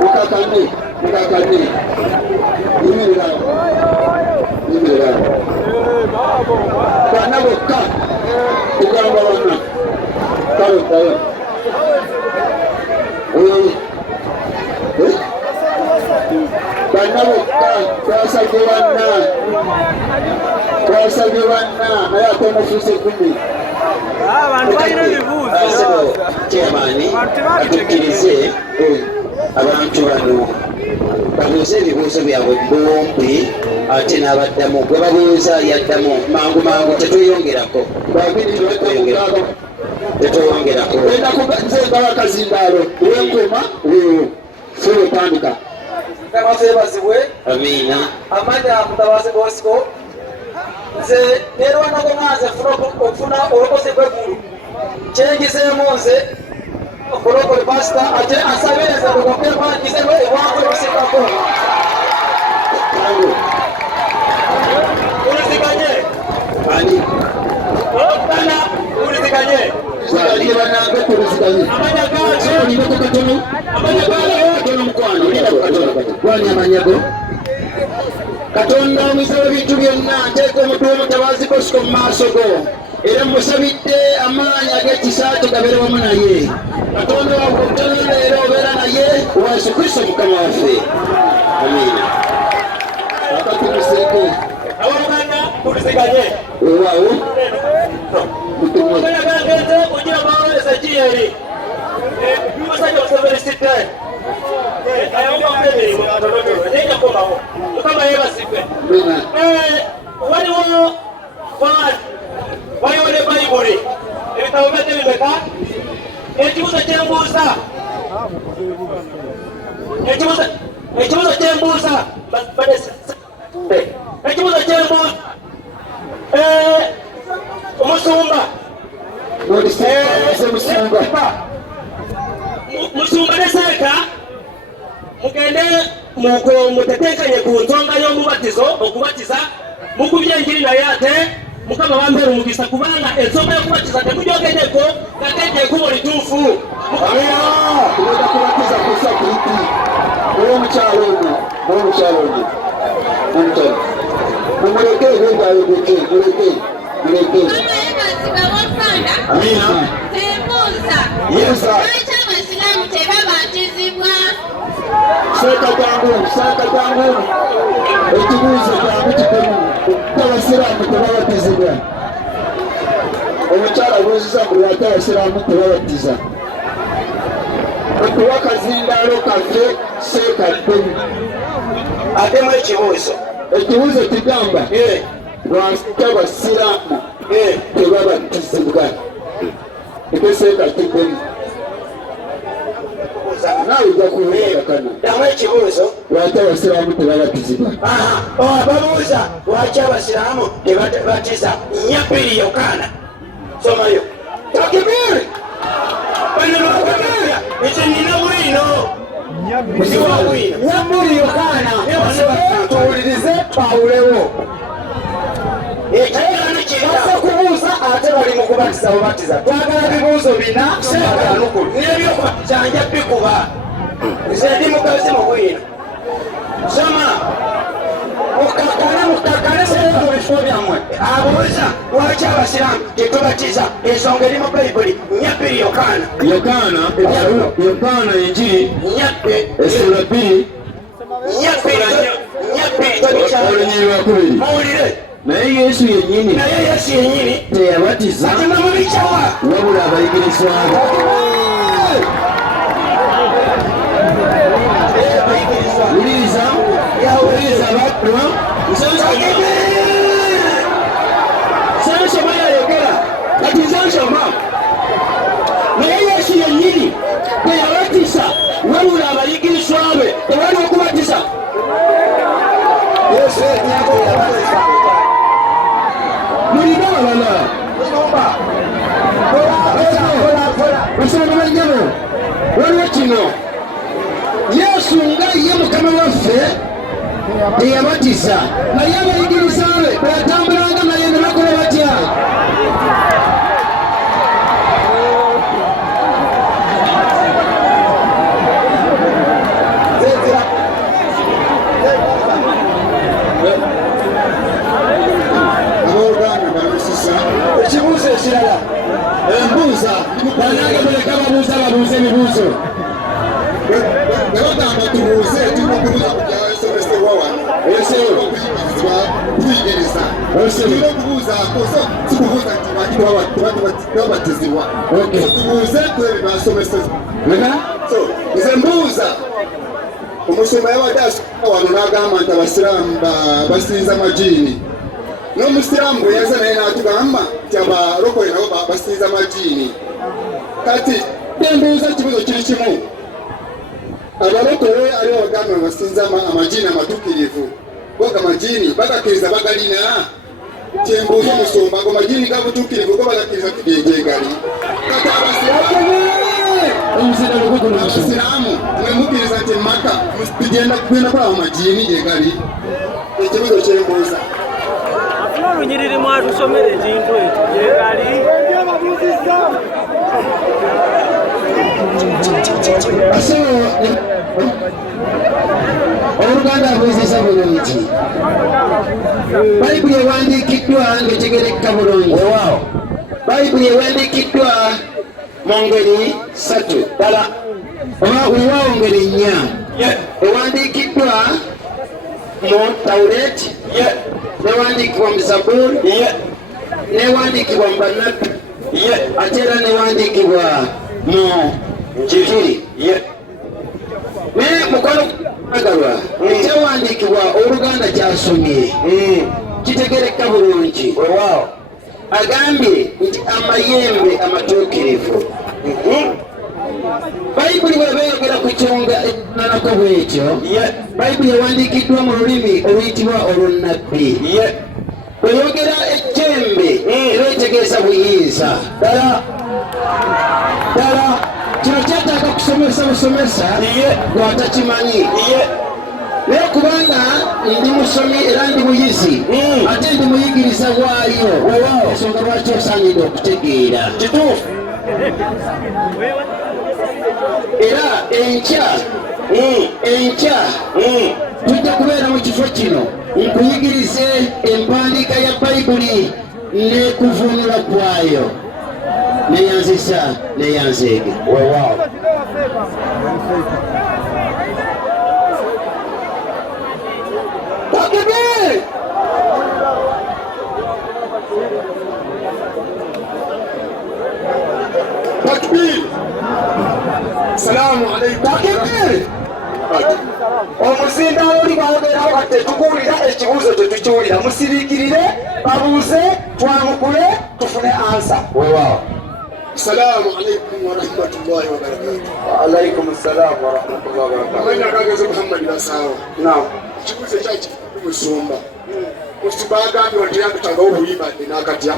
mukakane imirira bana bokka kugamba bana kalo bana bokka twasabye bana naye ate mufuuse kumi abantu balina ebibuuzo kyamaani atukkirize abantu bano babuuze ebibuuzo byabwe bombi ate n'abaddamu gwe babuuza yaddamu mangu tetweyongerako tetweyongerako nze ngaba kazindaalo wenkoma fule otandika Kabasebazibwe amiina amanya Mutabazi Bosco nze nerwanako naze okufuna olokoze gwegulu kyengizeemu nze okolokole pasita ate asabiriza okwepangizeemu ewangu ebisikako uliziganye ani okutana uliziganye banange tuliziganye amanya gaaki olinako katono amanya mukwano gwani amanyago Katonda omusabe bintu byonna nteeka omutwe Mutabazi Bosco mu maaso go era musabidde amaanyi ag'ekisaati gabeere wamu naye Katonda wakutonda era obeera naye wa Yesu Kristo Mukama waffe amiina akati musirike awamana uliziganye ewaawo mutumo Nagageze kugira amawulire GRE musajja omuseverisite ayonga omubiri atolodolwa naye yakomawo mukama yeebazibwe waliwo ne bayibuli ebitabo byadde bimeka ekibuuzo kyembuuza ekibuuzo kyembuuza omusumba musumba ne seeka mugende muteteekanye ku nsonga y'omubatizo okubatiza mukubye enjiri naye ate mukama bampeera omukisa kubanga ensonga y'okubatiza temujogedeko gateeka ekubo lituufu tuleta kubatiza kusa kuliti olw'omukyalo ono mumuleke ebyengayogeke muleke amiina yesa seeka jangu ekibuuzo kyangu kikulu abasiraamu tebabatizibwa omukyala buuziza mu lwaki abasiraamu tebabatiza okuwa kazindaalo kaffe seeka ddemu atemu ekibuuzo kigamba lwaki abasiraamu tebabatizibwa ekeseeka kiddemu naawe ojja kuweerakana damu ekibuuzo lwaki abasiraamu tebabatizibwa babuuza lwaki abasiraamu tebatiza nyabbiri yokaana somayo takibiri banalwakabira ekyo nina bwino musiwa bwino nyabbiri yokaana tuwulirize twawulewo ekirano basa kubuuza ate bali mu kubatiza bubatiza twagala bibuuzo bina seekanukulu n'ebyokubatiza nja bikuba nze ndi mugazi mu bwino soma mukakane mu bifo byammwe abuuza lwaki abasiraamu tetubatiza ensonga eri mu bayibuli nyabbiri yokaana enjiri essula 2 olunyiri lwakubiri muwulire naye Yesu yennyini teyabatiza wabula abayigirizwa be wuliriza abaddwa nsoma yayogera kati nze nsoma naye Yesu yennyini teyabatiza wabula abayigirizwa be tewali okubatiza Yesu yabatiza mulina abala basomabanyabo waliwo kino Yesu nga ye Mukama waffe teyabatiza naye abayigiriza be bwatambulanga naye ne bakola batya Nebagamba tubuuze tukubuuza ku byasomesebwa wano okuyigizibwa tuyigiriza tulina okubuuzaako so sikubuuza nti lwaki twabatizibwa tubuuze ku ebyo byasomesebwa so nze mbuuza omusumba yabadde asoma wano n'agamba nti abasiraamu basinza majiini n'omusiraamu bwe yaza naye n'atugamba nti abalokole nabo basinza majiini kati mbuuza ekibuuzo kiri kimu abalokole aliwo bagamba basinza amajiini amatuukirivu boga majiini bagakkiriza bagalina kyembuuza omusumba ago majiini gabutuukirivu go bagakkiriza tugenjegali kati abasiraamu mwemukkiriza nti maka tugenda kulaba majiini gyegali ekibuuzo kyembuuza lunyiriri mwatusomera ekintu ekyo gyegali Oluganda abuuzisa bulungi bayibuli ewandiikiddwa ng'etegerekeka bulungi bayibuli ewandiikiddwa mu ngeri 3 ddala oba weewaawo ngeri 4 ewandiikiddwa mu tawuleti newandiikibwa mu zabuuli newandiikibwa mu bannabbi ate era newandiikibwa mu njiri naye mukono agalwa ekyawandiikibwa oluganda kyasomye kitegereka bulungi agambye nti amayembe amatuukirivu bayibuli bweba eyogera ku kyonga ekinanako bwekyo bayibuli ewandiikiddwa mu lulimi oluyitibwa olunabbi bweyogera ejjembe era etegeeza buyinza ddala kino kyetaaga kusomesa busomesa gwatakimanyi naye kubanga ndi musomi era ndi muyizi ate ndi muyigiriza waayo ensonga lwaki osaanidde okutegeera kituufu era enkya tujja kubeera mu kifo kino nkuyigirize empandiika ya bayibuli n'ekuvuunula kwayo neyanzisa neyanzeege Salaamu alaykum. Omuzindaalo oli bw'ayogeraho kati tetukuwulira ekibuuzo tetukiwulira musiriikirire babuuze twamukule tufune ansa weewaawo. Salaamu alaykum wa rahmatullahi wa barakatuh. Wa alaykum salaam wa rahmatullahi wa barakatuh. Amanya kageze Muhammad Nasaawa. Naam. Ekibuuzo kyaki musumba musumba agambye wati yakutangawo obuyimbadde n'akatya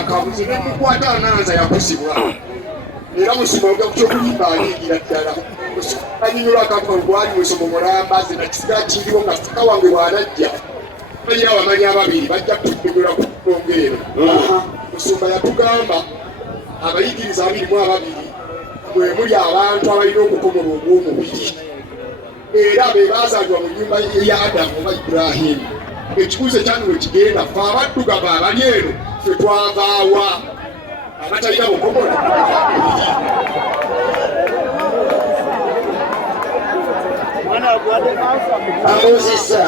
akabuzi nemukwata ananza yakusibwa era musumba oga kukyokuyimba aliigira ddala anyinyola akabuga gwali mwesomo mulambaze nakisigala kiriwo nga sika wange bw'anajja banyira abamanyi ababiri bajja kutegula ku tongeero musumba yatugamba abayigiriza 22 mwe muli abantu abalina okukomola obw'omubiri era be baazaalibwa mu nnyumba ya Adamu oba Ibulahimu. Ekikuuzo ekyange we kigenda ffe abaddugavu abali eno ffe twavaawa abatalina bukomola abuuzisa